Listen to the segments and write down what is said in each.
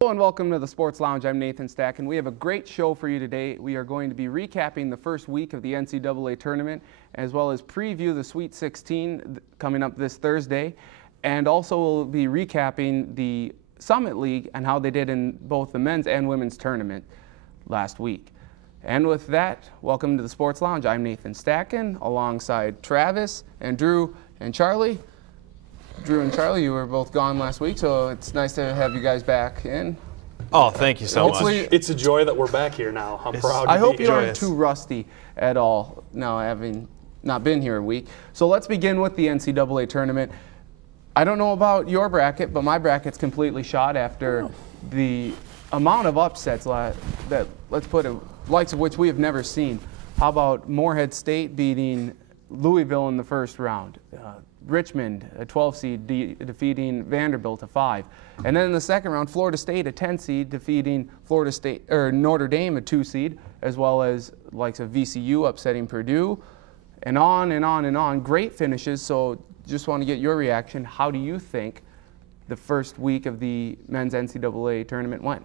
Hello and welcome to the Sports Lounge. I'm Nathan Stack, and we have a great show for you today. We are going to be recapping the first week of the NCAA Tournament, as well as preview the Sweet 16 coming up this Thursday, and also we'll be recapping the Summit League and how they did in both the men's and women's tournament last week. And with that, welcome to the Sports Lounge. I'm Nathan Stacken, alongside Travis and Drew and Charlie. Drew and Charlie, you were both gone last week, so it's nice to have you guys back in. Oh, thank you so much. It's a joy that we're back here now. I'm proud to be here. I hope you aren't too rusty at all now, having not been here a week. So let's begin with the NCAA tournament. I don't know about your bracket, but my bracket's completely shot after the amount of upsets that, let's put it, likes of which we have never seen. How about Morehead State beating Louisville in the first round? Richmond, a 12 seed, defeating Vanderbilt, a 5. And then in the second round, Florida State, a 10 seed, defeating Notre Dame, a 2 seed, as well as likes of VCU upsetting Purdue, and on and on and on. Great finishes. So just want to get your reaction. How do you think the first week of the men's NCAA tournament went?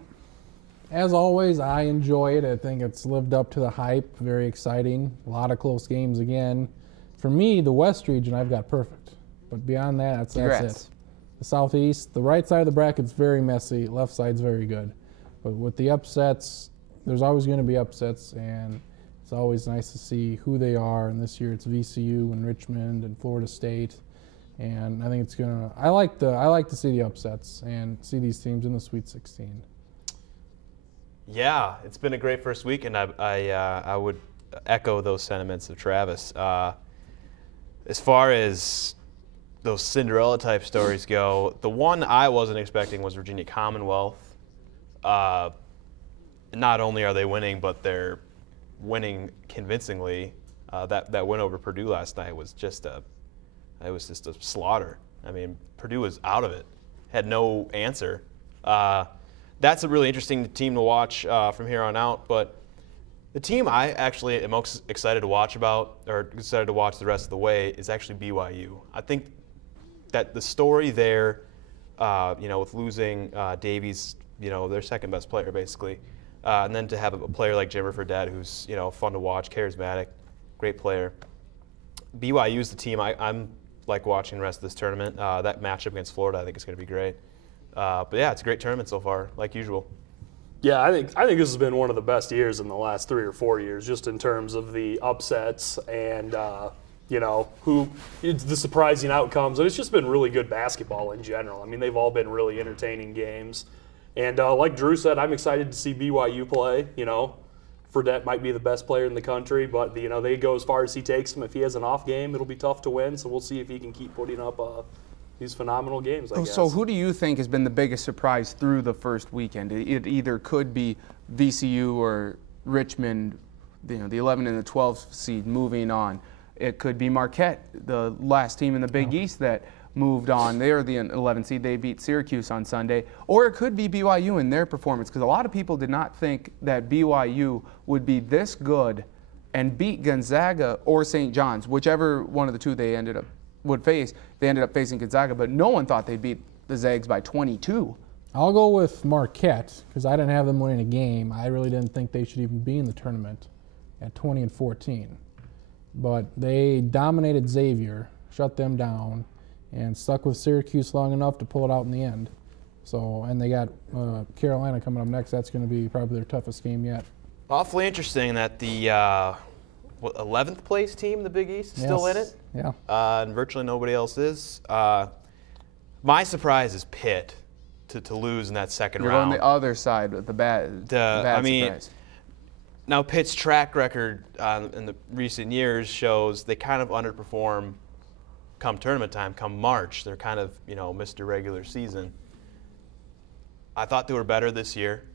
As always, I enjoy it. I think it's lived up to the hype. Very exciting. A lot of close games again. For me, the West region, I've got perfect. But beyond that, that's it. The Southeast, the right side of the bracket's very messy. Left side's very good. But with the upsets, there's always going to be upsets, and it's always nice to see who they are. And this year, it's VCU and Richmond and Florida State. And I think it's gonna. I like to see the upsets and see these teams in the Sweet 16. Yeah, it's been a great first week, and I would echo those sentiments of Travis. As far as those Cinderella-type stories go, the one I wasn't expecting was Virginia Commonwealth. Not only are they winning, but they're winning convincingly. That win over Purdue last night was just a slaughter. I mean, Purdue was out of it, had no answer. That's a really interesting team to watch from here on out. But the team I actually am most excited to watch the rest of the way is actually BYU. I think that the story there, with losing Davies, their second best player basically, and then to have a player like Jimmer Fredette, who's fun to watch, charismatic, great player. BYU is the team I'm like watching the rest of this tournament. That matchup against Florida, I think is going to be great. But yeah, it's a great tournament so far, like usual. Yeah, I think this has been one of the best years in the last 3 or 4 years, just in terms of the upsets and the surprising outcomes. And it's just been really good basketball in general. I mean, they've all been really entertaining games. And like Drew said, I'm excited to see BYU play. Fredette might be the best player in the country, but they go as far as he takes him. If he has an off game, it'll be tough to win. So we'll see if he can keep putting up these phenomenal games, I guess. So who do you think has been the biggest surprise through the first weekend? It either could be VCU or Richmond, the 11 and the 12 seed moving on. It could be Marquette, the last team in the Big East that moved on. They are the 11 seed. They beat Syracuse on Sunday. Or it could be BYU in their performance, because a lot of people did not think that BYU would be this good and beat Gonzaga or St. John's, whichever one of the two they would face. They ended up facing Gonzaga, but no one thought they'd beat the Zags by 22. I'll go with Marquette, because I didn't have them winning a game. I really didn't think they should even be in the tournament at 20-14. But they dominated Xavier, shut them down, and stuck with Syracuse long enough to pull it out in the end. So, and they got Carolina coming up next. That's going to be probably their toughest game yet. Awfully interesting that the 11th place team in the Big East is still in it. Yeah. And virtually nobody else is. My surprise is Pitt to lose in that second round. You're on the other side with the bad surprise. Now Pitt's track record in the recent years shows they kind of underperform come tournament time, come March. They're kind of, Mr. Regular Season. I thought they were better this year.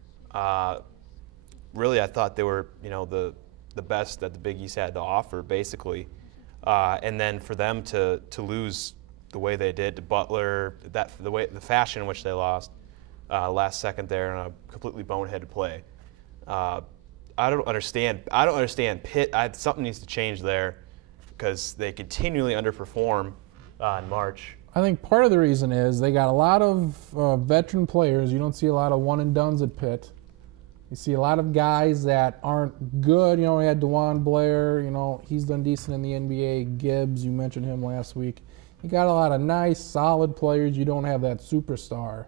Really, I thought they were, the best that the Big East had to offer, basically. And then for them to lose the way they did to Butler, the fashion in which they lost last second there in a completely boneheaded play. I don't understand Pitt. Something needs to change there, because they continually underperform in March. I think part of the reason is they got a lot of veteran players. You don't see a lot of one-and-dones at Pitt. You see a lot of guys that aren't good. You know, we had DeJuan Blair. You know, he's done decent in the NBA. Gibbs, you mentioned him last week. You got a lot of nice, solid players. You don't have that superstar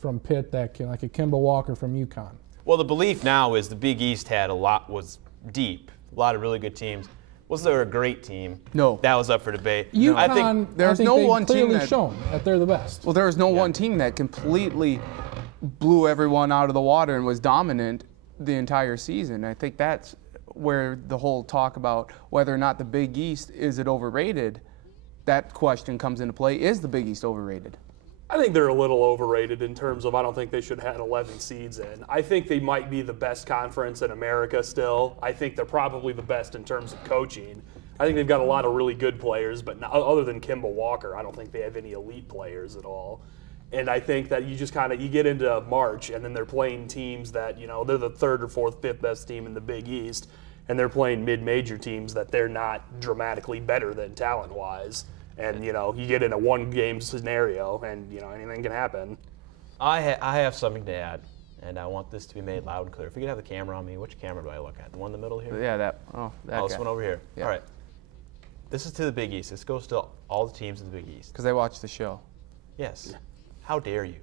from Pitt that can, like a Kemba Walker from UConn. Well, the belief now is the Big East was deep, a lot of really good teams. Was there a great team? No. That was up for debate. UConn, I think there's no one team that's shown that they're the best. Well, there was no one team that completely blew everyone out of the water and was dominant the entire season. I think that's where the whole talk about whether or not the Big East, is it overrated, that question comes into play. Is the Big East overrated? I think they're a little overrated in terms of I don't think they should have had 11 seeds in. I think they might be the best conference in America still. I think they're probably the best in terms of coaching. I think they've got a lot of really good players, but other than Kemba Walker, I don't think they have any elite players at all. And I think that you just you get into March, and then they're playing teams that, you know, they're the third or fourth, fifth best team in the Big East, and they're playing mid-major teams that they're not dramatically better than talent-wise. And, you know, you get in a one-game scenario, and, you know, anything can happen. I have something to add, and I want this to be made loud and clear. If we could have the camera on me, which camera do I look at? The one in the middle here? Yeah, that this one over here. Yeah. All right. This is to the Big East. This goes to all the teams in the Big East. Because they watch the show. Yes. How dare you?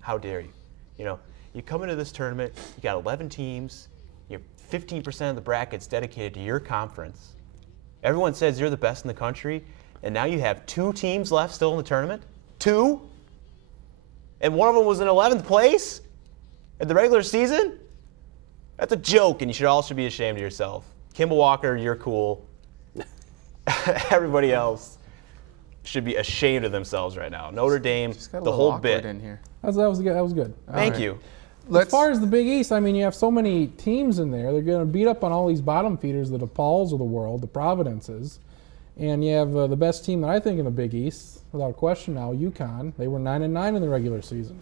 How dare you? You know, you come into this tournament, you got 11 teams, you're 15% of the bracket's dedicated to your conference. Everyone says you're the best in the country, and now you have 2 teams left still in the tournament? 2? And one of them was in 11th place at the regular season? That's a joke, and you should all be ashamed of yourself. Kemba Walker, you're cool. Everybody else should be ashamed of themselves right now. Notre Dame, the whole bit. In here. That was good. That was good. Thank you. As far as the Big East, I mean, you have so many teams in there. They're going to beat up on all these bottom feeders, the DePauls of the world, the Providences. And you have the best team that I think in the Big East, without question now, UConn. They were 9-9 in the regular season.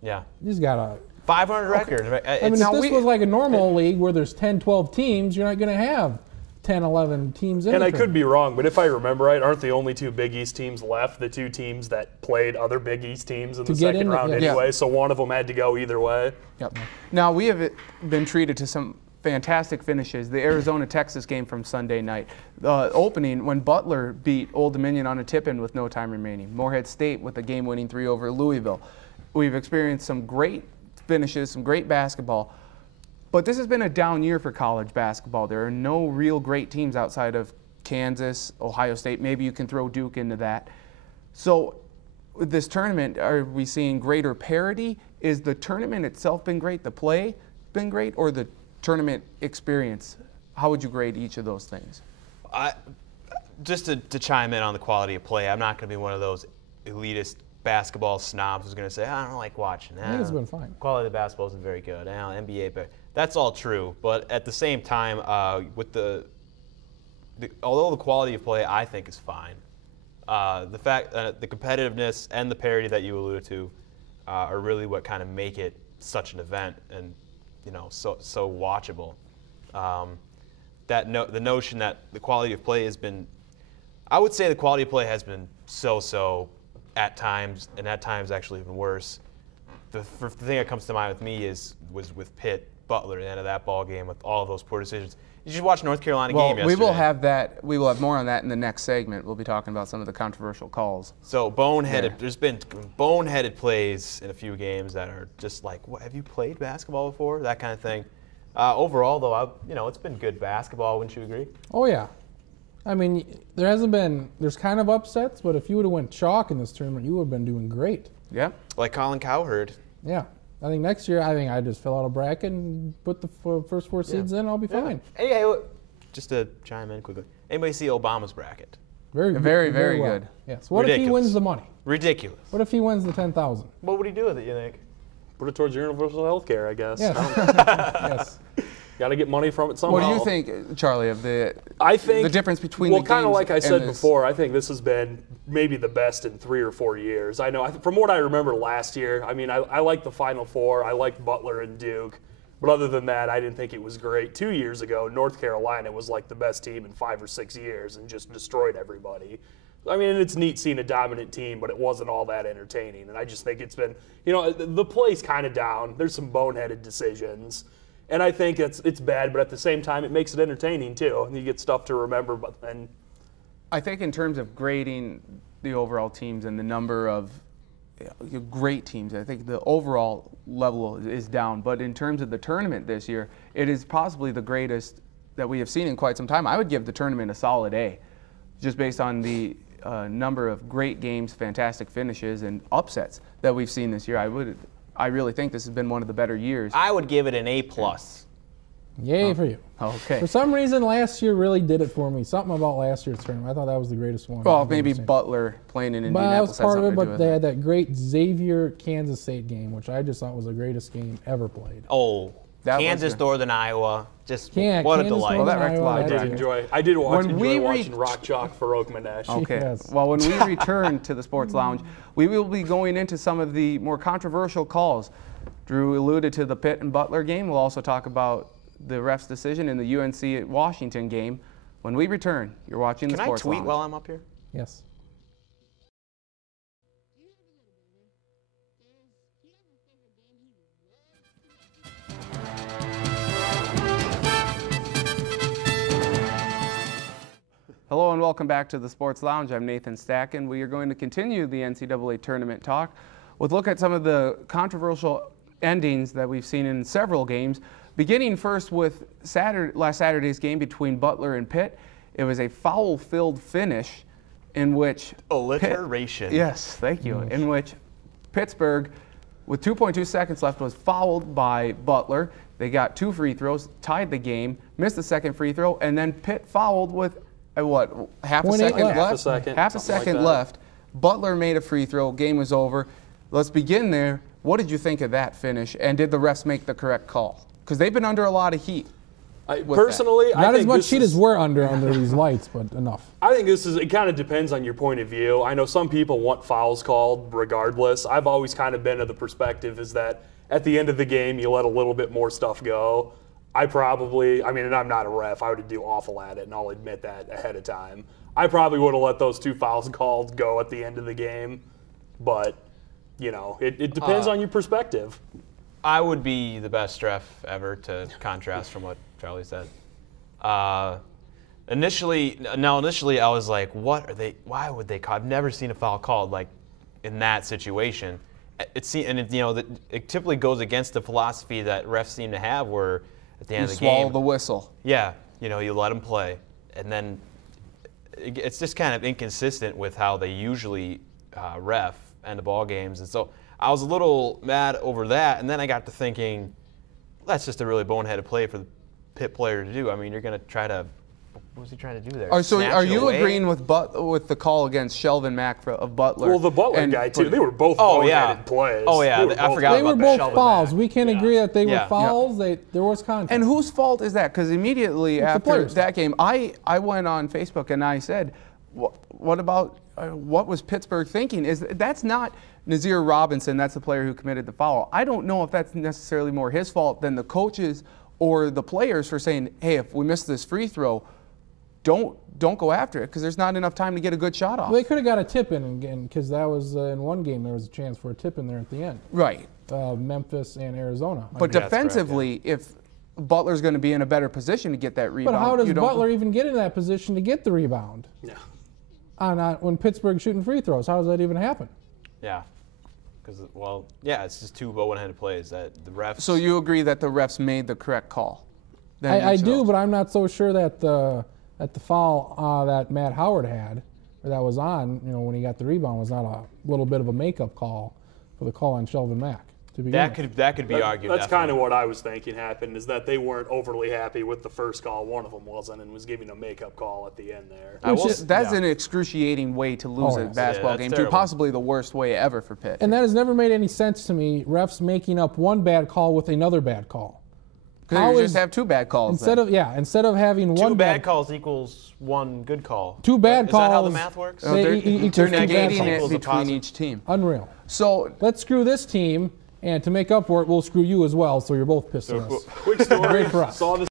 Yeah. He's got a 500 record. I mean, if this was like a normal league where there's 10, 12 teams, you're not going to have 10, 11 teams in And the I could be wrong, but if I remember right, aren't the only 2 Big East teams left the 2 teams that played other Big East teams in the second round anyway? So one of them had to go either way. Yep. Now, we have been treated to some fantastic finishes. The Arizona-Texas game from Sunday night. The opening, when Butler beat Old Dominion on a tip-in with no time remaining. Morehead State with a game-winning 3 over Louisville. We've experienced some great finishes, some great basketball. But this has been a down year for college basketball. There are no real great teams outside of Kansas, Ohio State. Maybe you can throw Duke into that. So with this tournament, are we seeing greater parity? Is the tournament itself been great, the play been great, or the tournament experience? How would you grade each of those things? Just to chime in on the quality of play, I'm not going to be one of those elitist basketball snobs who's going to say, I don't like watching that. I think it's been fine. Quality of basketball isn't very good. NBA, but that's all true. But at the same time, with although the quality of play I think is fine, the fact the competitiveness and the parity that you alluded to are really what kind of make it such an event and so watchable. The notion that the quality of play has been, I would say the quality of play has been so at times, and at times actually even worse. The thing that comes to mind with me was with Pitt, Butler, at the end of that ball game with all of those poor decisions. You should watch North Carolina game yesterday. We will have that. We will have more on that in the next segment. We'll be talking about some of the controversial calls. So boneheaded. Yeah. There's been boneheaded plays in a few games that are just like, what, have you played basketball before? That kind of thing. Overall, though, it's been good basketball. Wouldn't you agree? Oh yeah. I mean, there's kind of upsets, but if you would have went chalk in this tournament, you would have been doing great. Yeah. Like Colin Cowherd. Yeah. I think next year, I just fill out a bracket and put the first 4 seeds in, and I'll be fine. Hey, just to chime in quickly. Anybody see Obama's bracket? Very well. Good. Yes. What if he wins the money? Ridiculous. What if he wins the 10,000? What would he do with it, you think? Put it towards universal health care, I guess. Yes. Yes. Got to get money from it somehow. What do you think, Charlie, of the difference between the games? Well, kind of like I said this before, I think this has been maybe the best in 3 or 4 years. I know, from what I remember last year, I mean, I like the Final Four. I liked Butler and Duke. But other than that, I didn't think it was great. 2 years ago, North Carolina was like the best team in 5 or 6 years and just destroyed everybody. I mean, it's neat seeing a dominant team, but it wasn't all that entertaining. And I just think it's been, you know, the play's kind of down. There's some boneheaded decisions. And I think it's bad, but at the same time, it makes it entertaining, too. And you get stuff to remember. But then, I think in terms of grading the overall teams and the number of great teams, I think the overall level is down. But in terms of the tournament this year, it is possibly the greatest that we have seen in quite some time. I would give the tournament a solid A, just based on the number of great games, fantastic finishes, and upsets that we've seen this year. I really think this has been one of the better years. I would give it an A+. Yay for you. Okay. For some reason, last year really did it for me. Something about last year's tournament. I thought that was the greatest one. Well, maybe Butler playing in Indianapolis. But that was part of it, but they it. had that great Xavier-Kansas State game, which I just thought was the greatest game ever played. Oh, That was Kansas, good. Northern Iowa. Just Yeah, what a Kansas, delight. Well, that Northern wrecked a lot Iowa, of I Yeah. did enjoy. I did enjoy watching Rock Chalk for Oakman. Okay. Yes. Well, when we return to the Sports Lounge, we will be going into some of the more controversial calls. Drew alluded to the Pitt and Butler game. We'll also talk about the ref's decision in the UNC Washington game. When we return, you're watching the Can I Sports tweet Lounge. while I'm up here? Yes. Hello and welcome back to the Sports Lounge. I'm Nathan Stacken. We are going to continue the NCAA tournament talk with a look at some of the controversial endings that we've seen in several games. Beginning first with last Saturday's game between Butler and Pitt. It was a foul-filled finish in which Alliteration. Yes, thank you. In which Pittsburgh, with 2.2 seconds left, was fouled by Butler. They got 2 free throws, tied the game, missed the second free throw, and then Pitt fouled with half a 0.8 second left. left? Half a second, Half a something like second that. left. Butler made a free throw. Game was over. Let's begin there. What did you think of that finish? And did the refs make the correct call? Because they've been under a lot of heat. Personally, I Not think as much this heat is, as we're under these lights, but enough. I think it kind of depends on your point of view. I know some people want fouls called regardless. I've always kind of been of the perspective is that at the end of the game, you let a little bit more stuff go. And I'm not a ref. I would do awful at it, and I'll admit that ahead of time. I probably would have let those 2 fouls called go at the end of the game. But, you know, it depends on your perspective. I would be the best ref ever, to contrast from what Charlie said. Initially, I was like, why would they call? I've never seen a foul called like in that situation. It typically goes against the philosophy that refs seem to have, where at the end of the game, swallow the whistle. yeah, you let them play, and then it's just kind of inconsistent with how they usually ref end of ball games, and so I was a little mad over that, and then I got to thinking, that's just a really boneheaded play for the Pitt player to do. I mean, you're going to try to, what was he trying to do there? So Snatch are it you away? agreeing with the call against Shelvin Mack of Butler? Well, the Butler and guy, too. They were both boneheaded plays. Oh, yeah. I forgot They were about both Shelvin fouls. Mack. We can agree that they were Yeah. fouls. There was contact. And whose fault is that? Because immediately It's the after players. that game, I went on Facebook and I said, what about what was Pittsburgh thinking? That's not Nazir Robinson. That's the player who committed the foul. I don't know if that's necessarily more his fault than the coaches or the players for saying, hey, if we miss this free throw, don't go after it because there's not enough time to get a good shot off. Well, they could have got a tip in again because that was in one game there was a chance for a tip in there at the end. Right. Memphis and Arizona. But that's correct, defensively, if Butler's going to be in a better position to get that rebound. But how does you don't- Butler even get in that position to get the rebound? Yeah. When Pittsburgh's shooting free throws, how does that even happen? Yeah. Because, it's just 2 boneheaded plays that the refs. So you agree that the refs made the correct call? I do, but I'm not so sure that the foul that Matt Howard had, or that was on, when he got the rebound, was not a little bit of a makeup call for the call on Shelvin Mack. To begin with. that could be argued. That's definitely. kind of what I was thinking happened, is that they weren't overly happy with the first call. One of them wasn't, and was giving a makeup call at the end there. That's an excruciating way to lose Oh, a yeah. basketball Yeah, that's game, terrible. possibly the worst way ever for Pitt. And that has never made any sense to me, refs making up one bad call with another bad call. Because you just have 2 bad calls. Instead of having 2 one bad calls equals 1 good call. 2 bad Is calls. that how the math works? they're equals 2 bad negating calls. it Equals a between positive. each team. Unreal. So Let's screw this team, and to make up for it, we'll screw you as well, so you're both pissed at us. Quick story. Great for us. Saw this